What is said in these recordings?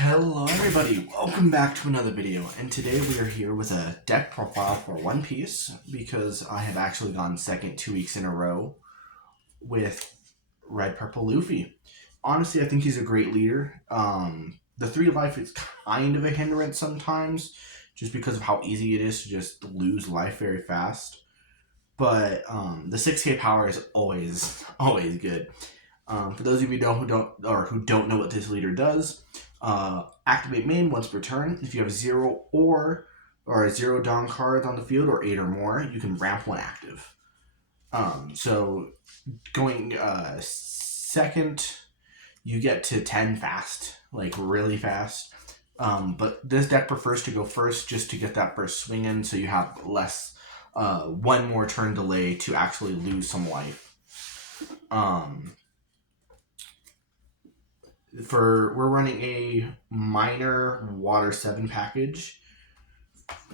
Hello everybody, welcome back to another video, and today we are here with a deck profile for One Piece because I have actually gone second 2 weeks in a row with Red Purple Luffy. Honestly, I think he's a great leader. The 3 life is kind of a hindrance sometimes just because of how easy it is to just lose life very fast. But the 6k power is always good. For those of you who don't know what this leader does, activate main once per turn. If you have 0 or 0 Dawn cards on the field or 8 or more, you can ramp 1 active. So going second, you get to 10 fast, like really fast. But this deck prefers to go first just to get that first swing in, so you have less, 1 more turn delay to actually lose some life. We're running a minor water 7 package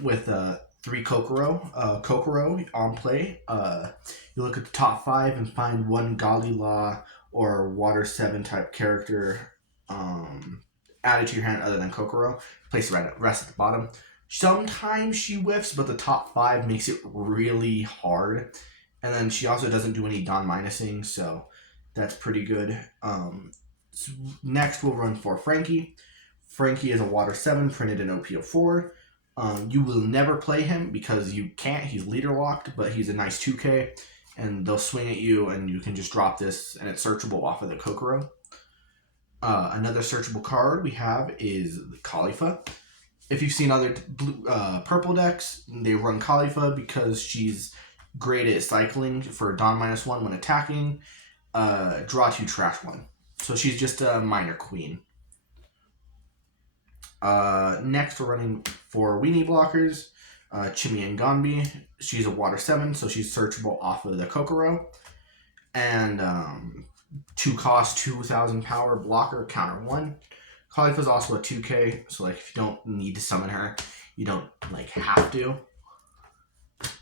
with 3 Kokoro on play. You look at the top 5 and find 1 Galila or water 7 type character added to your hand other than Kokoro. Place the rest at the bottom. Sometimes she whiffs, but the top 5 makes it really hard. And then she also doesn't do any Dawn minusing, so that's pretty good. Next, we'll run for Frankie. Frankie is a water 7 printed in OP of 4. You will never play him because you can't. He's leader locked, but he's a nice 2k, and they'll swing at you, and you can just drop this, and it's searchable off of the Kokoro. Another searchable card we have is the Khalifa. If you've seen other purple decks, they run Khalifa because she's great at cycling for Dawn -1 when attacking. Draw 2, trash 1. So she's just a minor queen. Next, we're running for weenie blockers. Chimmy and Gonbi. She's a water 7, so she's searchable off of the Kokoro. And 2 cost, 2,000 power blocker, counter 1. Khalifa's also a 2k, so like if you don't need to summon her, you don't like have to.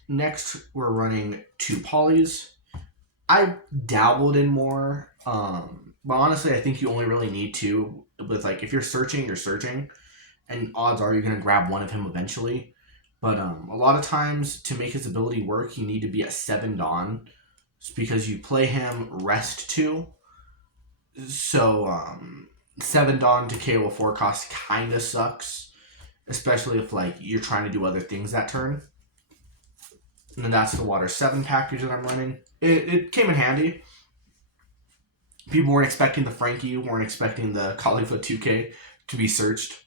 Next, we're running 2 polys. I've dabbled in more, but honestly, I think you only really need 2. With like, if you're searching, and odds are you're gonna grab one of him eventually. But a lot of times, to make his ability work, you need to be at 7 Dawn, because you play him rest 2. So 7 Dawn to KO a 4 cost kind of sucks, especially if like you're trying to do other things that turn. And then that's the water 7 package that I'm running. It came in handy. People weren't expecting the Frankie, weren't expecting the Khalifa 2k to be searched.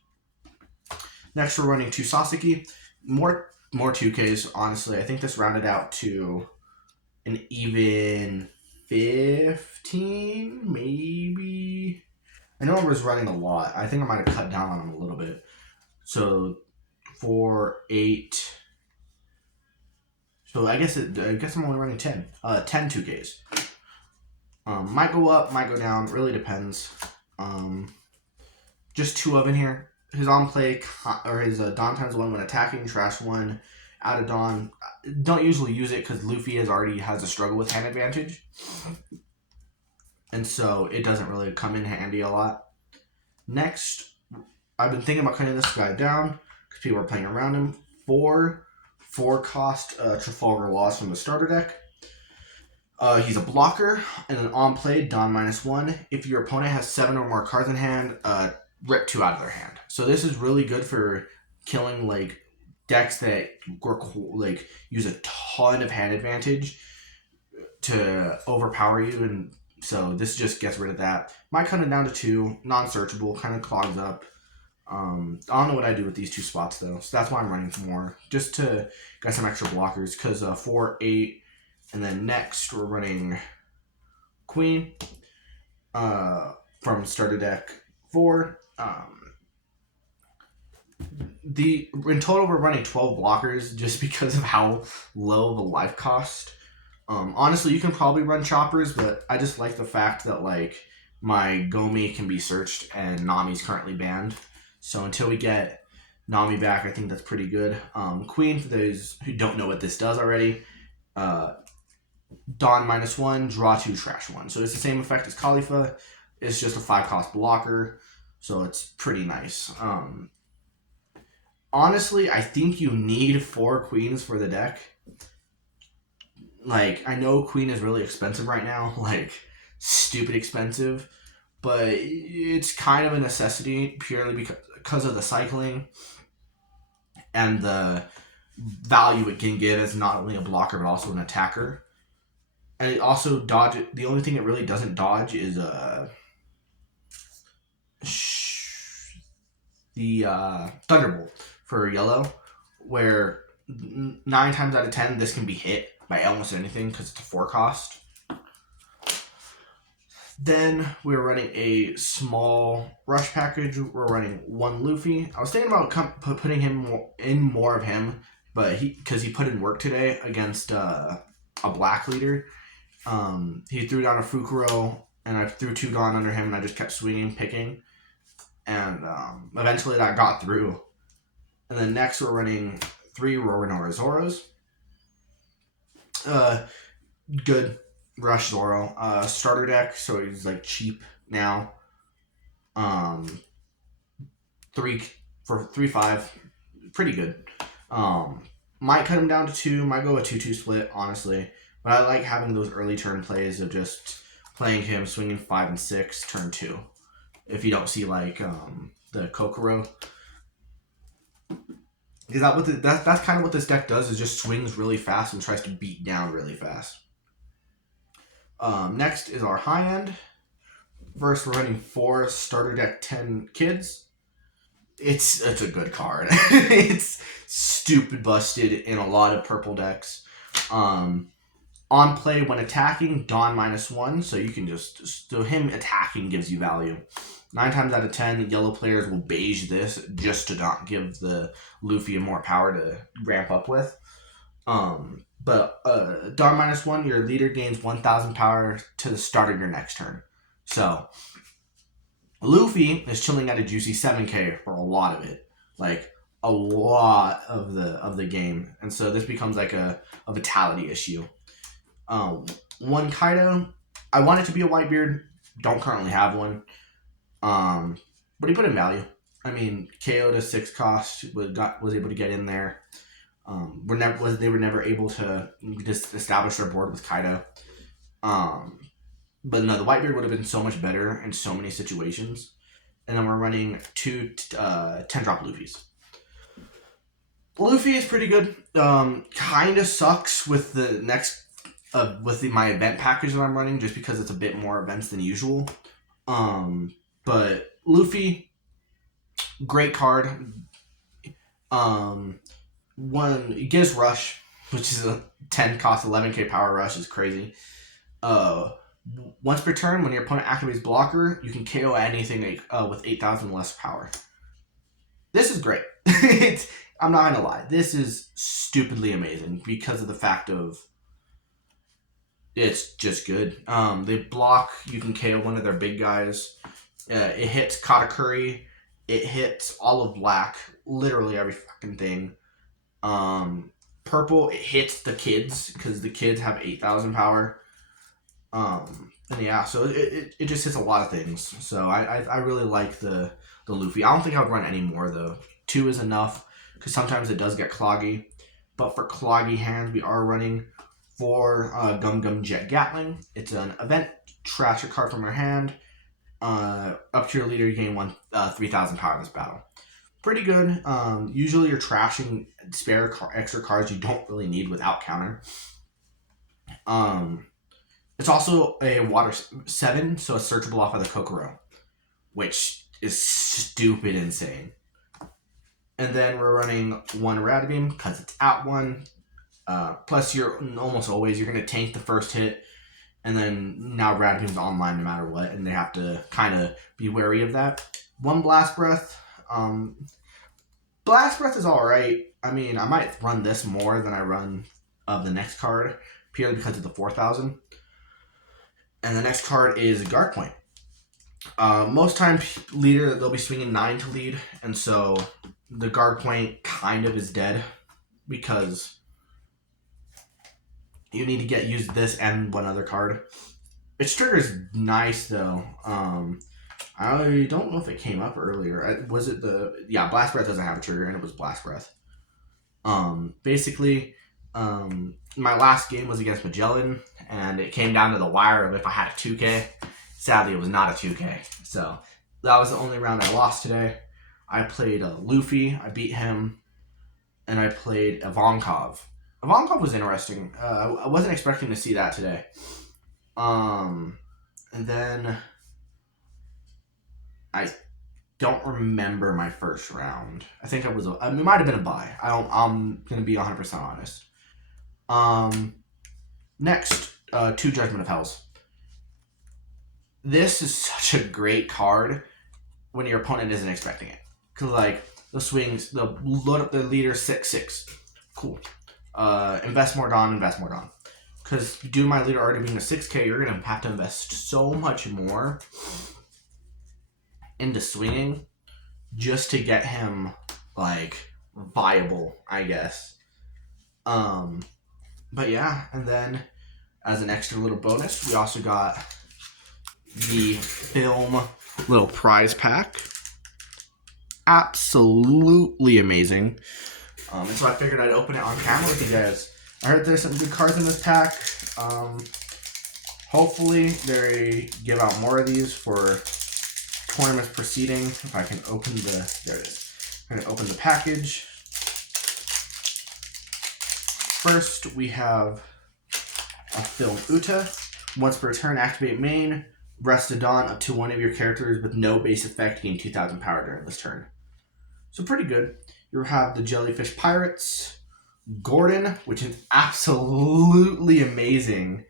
Next, we're running 2 Sasaki. More 2ks, honestly. I think this rounded out to an even 15, maybe. I know I was running a lot. I think I might have cut down on them a little bit. So 4, 8. So I guess I'm only running 10. 10 2Ks. Might go up, might go down. Really depends. Just 2 of in here. His on play or his Dawn ×1 when attacking, trash 1. Out of Dawn. Don't usually use it because Luffy already has a struggle with hand advantage, and so it doesn't really come in handy a lot. Next, I've been thinking about cutting this guy down because people are playing around him. 4 cost Trafalgar Laws from the starter deck. He's a blocker and an on play Dawn -1. If your opponent has 7 or more cards in hand, rip 2 out of their hand. So this is really good for killing like decks that like use a ton of hand advantage to overpower you, and so this just gets rid of that. Might cut it down to 2, non-searchable, kind of clogs up. I don't know what I do with these 2 spots though, so that's why I'm running more, just to get some extra blockers. Because 4, 8, and then next we're running Queen from starter deck 4. In total we're running 12 blockers just because of how low the life cost. Honestly, you can probably run choppers, but I just like the fact that like my Gomi can be searched and Nami's currently banned. So until we get Nami back, I think that's pretty good. Queen, for those who don't know what this does already, Dawn -1, draw 2, trash 1. So it's the same effect as Khalifa. It's just a 5 cost blocker. so it's pretty nice. Honestly, I think you need 4 queens for the deck. Like, I know queen is really expensive right now, like stupid expensive, but it's kind of a necessity purely because of the cycling and the value it can give as not only a blocker but also an attacker. And it also dodge. The only thing it really doesn't dodge is the Thunderbolt for yellow, where 9 times out of 10 this can be hit by almost anything because it's a 4 cost. Then we're running a small rush package. We're running 1 Luffy. I was thinking about putting him in more of him, but because he put in work today against a black leader. He threw down a Fukuro, and I threw 2 Dawn under him, and I just kept swinging, picking. And eventually that got through. And then next we're running 3 Roronoa Zoros. Good Rush Zoro. Starter deck, so he's like cheap now. 3 for 3/5. Pretty good. Might cut him down to 2, might go a 2-2 split, honestly. But I like having those early turn plays of just playing him, swinging 5 and 6, turn 2. If you don't see like the Kokoro, is that what that's kind of what this deck does? Is just swings really fast and tries to beat down really fast. Next is our high end. First, we're running 4 starter deck 10 kids. It's a good card. It's stupid busted in a lot of purple decks. On play when attacking, Dawn -1, so you can so him attacking gives you value. 9 times out of 10, yellow players will beige this just to not give the Luffy more power to ramp up with. But Dawn -1, your leader gains 1,000 power to the start of your next turn. So Luffy is chilling at a juicy 7k for a lot of it, like a lot of the game, and so this becomes like a vitality issue. 1 Kaido, I want it to be a Whitebeard. Don't currently have one. But he put in value. I mean, KO to 6 cost was able to get in there. They were never able to just establish their board with Kaido. But no, the Whitebeard would have been so much better in so many situations. And then we're running 2 10-drop Luffys. Luffy is pretty good. Kind of sucks with the next my event package that I'm running, just because it's a bit more events than usual. But Luffy, great card. It gives Rush, which is a 10 cost 11k power rush, is crazy. Once per turn, when your opponent activates blocker, you can KO anything with 8,000 less power. This is great. I'm not gonna lie, this is stupidly amazing because of the fact of it's just good. They block, you can KO one of their big guys. It hits Katakuri. It hits all of black. Literally every fucking thing. Purple, it hits the kids because the kids have 8,000 power. And yeah, so it just hits a lot of things. So I really like the Luffy. I don't think I would run any more though. 2 is enough because sometimes it does get cloggy. But for cloggy hands, we are running 4 Gum Gum Jet Gatling. It's an event. Trash a card from your hand. Up to your leader, you gain 3,000 power this battle. Pretty good. Usually you're trashing extra cards you don't really need without counter. It's also a water 7, so it's searchable off of the Kokoro, which is stupid insane. And then we're running 1 Radabeam because it's at 1. Plus, you're almost always you're going to tank the first hit, and then now Radabeam's online no matter what, and they have to kind of be wary of that. 1 Blast Breath. Blast Breath is alright. I mean, I might run this more than I run of the next card, purely because of the 4,000. And the next card is Guard Point. Most times, leader, they'll be swinging 9 to lead, and so the Guard Point kind of is dead because you need to use this and one other card. Its trigger is nice though. I don't know if it came up earlier. Was it Blast Breath doesn't have a trigger, and it was Blast Breath. Basically, my last game was against Magellan, and it came down to the wire of if I had a 2K. Sadly, it was not a 2K, so that was the only round I lost today. I played Luffy. I beat him, and I played Ivankov. Ivankov was interesting. I wasn't expecting to see that today. And then I don't remember my first round. I think it might have been a bye. I'm gonna be 100% honest. Next, 2 Judgment of Hells. This is such a great card when your opponent isn't expecting it. Cause like the swings, the load up the leader 6/6. Cool. Invest more Dawn. Because due to my leader already being a 6K, you're gonna have to invest so much more into swinging just to get him like viable, I guess. But yeah, and then as an extra little bonus, we also got the film little prize pack. Absolutely amazing. And so I figured I'd open it on camera with you guys. I heard there's some good cards in this pack. Hopefully they give out more of these for tournaments proceeding. If I can open there it is. I'm gonna open the package. First, we have a film Uta. Once per turn, activate main. Rest a Dawn up to one of your characters with no base effect, gain 2,000 power during this turn. So pretty good. You have the Jellyfish Pirates. Gordon, which is absolutely amazing.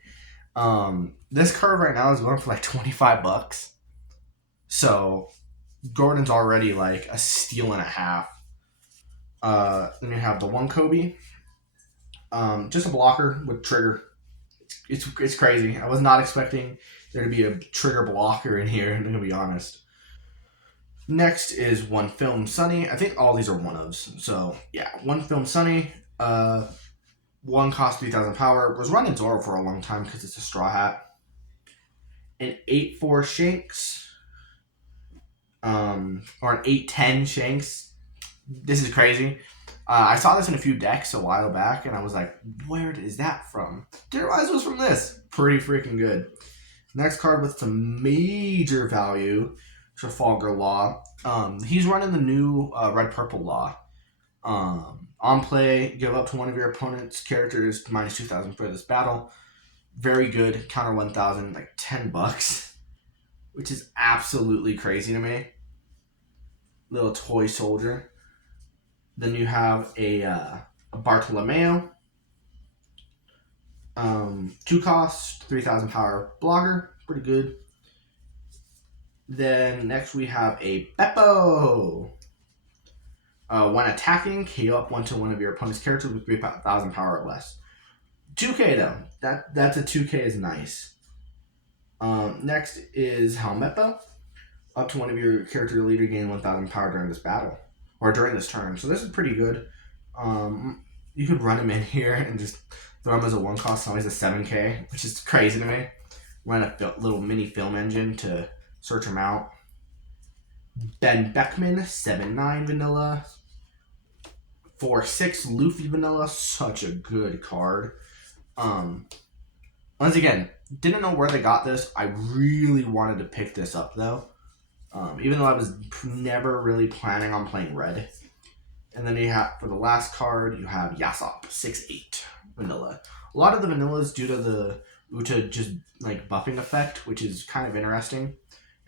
This card right now is going for like $25. So Gordon's already like a steal and a half. Then you have the one Kobe. Just a blocker with trigger. It's crazy. I was not expecting there to be a trigger blocker in here, I'm gonna be honest. Next is one Film Sunny. I think all these are one-ofs. So yeah, one Film Sunny. One cost 3,000 power. Was running Zoro for a long time because it's a straw hat. An 8/4 Shanks. Or an 8/10 Shanks. This is crazy. I saw this in a few decks a while back, and I was like, where is that from? Didn't realize it was from this. Pretty freaking good. Next card with some major value, Trafalgar Law. He's running the new red-purple law. On play, give up to one of your opponent's characters minus 2,000 for this battle. Very good. Counter 1,000, like $10, which is absolutely crazy to me. Little toy soldier. Then you have a Bartolomeo. 2 cost, 3,000 power blogger. Pretty good. Then next we have a Beppo. When attacking, KO up one to one of your opponent's characters with 3,000 power or less. 2K though. That's a 2K is nice. Next is Helmeppo. Up to one of your character leader gain 1,000 power during this battle. Or during this turn. So this is pretty good. You could run him in here and just throw him as a 1 cost, always a 7K, which is crazy to me. Run a little mini film engine to search him out. Ben Beckman, 7/9 vanilla. 4/6 Luffy vanilla. Such a good card. Once again, didn't know where they got this. I really wanted to pick this up though. Even though I was never really planning on playing red. And then you have, for the last card, you have Yasop, 6/8 vanilla. A lot of the vanillas due to the Uta just like buffing effect, which is kind of interesting.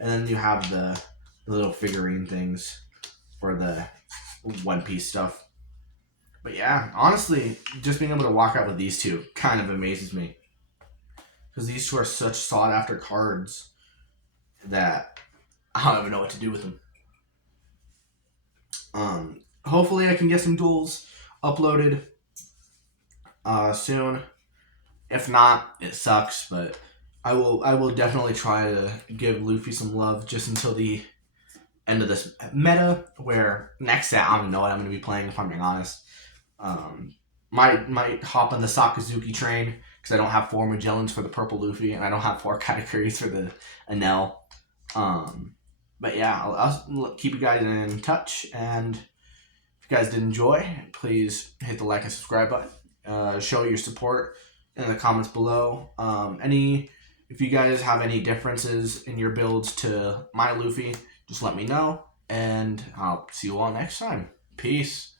And then you have the little figurine things for the One Piece stuff. But yeah, honestly, just being able to walk out with these two kind of amazes me. Because these two are such sought after cards that I don't even know what to do with them. Hopefully I can get some duels uploaded soon. If not, it sucks, but I will definitely try to give Luffy some love just until the end of this meta, where next set I don't even know what I'm going to be playing, if I'm being honest. Might hop on the Sakazuki train, because I don't have 4 Magellans for the purple Luffy, and I don't have 4 Katakuris for the Enel. But yeah, I'll keep you guys in touch. And if you guys did enjoy, please hit the like and subscribe button. Show your support in the comments below. If you guys have any differences in your builds to my Luffy, just let me know. And I'll see you all next time. Peace.